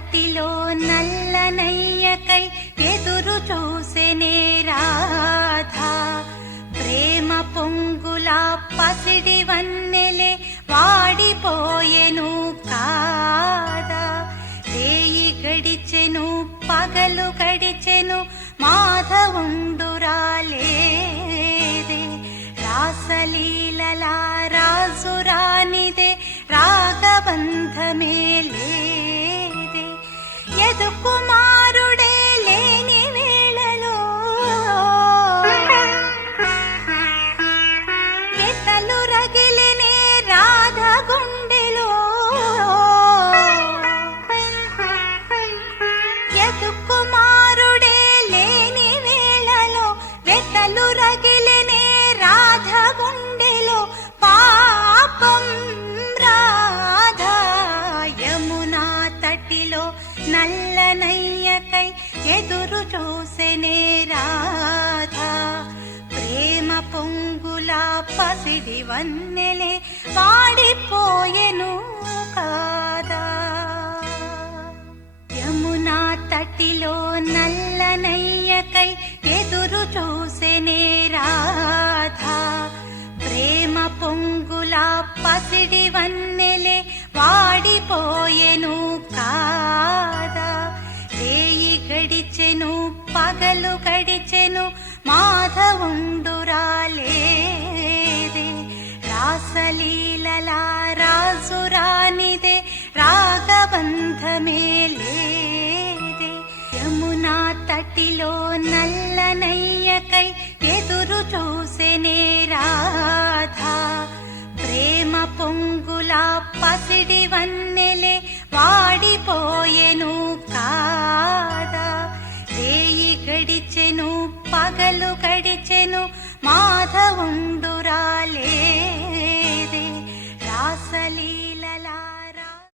తటిలో నల్లనయ్యకై ఎదురు చూసెనే రాధా. ప్రేమ పొంగుల పసిడి వన్నెలే వాడిపోయెను కాదా. రేయి గడిచెను పగలు గడిచెను మాధవుండురాలేదే. రాసలీలల రాజురానిదే రాగబంధమే లేదే. యదుకుమారుడే లేని వేళలో ఎతలు రగిలినే రాధ గుండెలో. యదుకుమారుడే లేని వేళలో వెతలు రగిలినే రాధ గుండెలో. పాపం రాధా యమునా తటిలో నల్లనయ్యకై ఎదురు చూసెనే రాధా. ప్రేమ పొంగుల పసిడి వన్నెలే వాడిపోయెను కాదా. యమునా తటిలో నల్లనయ్యకై ఎదురు చూసెనే రాధా. ప్రేమ పొంగుల పసిడి వన్నెలే వాడిపోయెను కాదా. రేయి గడిచెను పగలు గడిచెను మాధవుండురాలేదే. రాసలీలల రాజురానిదే రాగబంధమే లేదే. యమునా తటిలో నల్లనయ్యకై ఎదురు చూసెనే రాధా. ప్రేమ పొంగుల పసిడి వన్నెలే వాడిపోయెను కాదా. రేయి గడిచెను పగలు గడిచెను మాధవుండురాలే.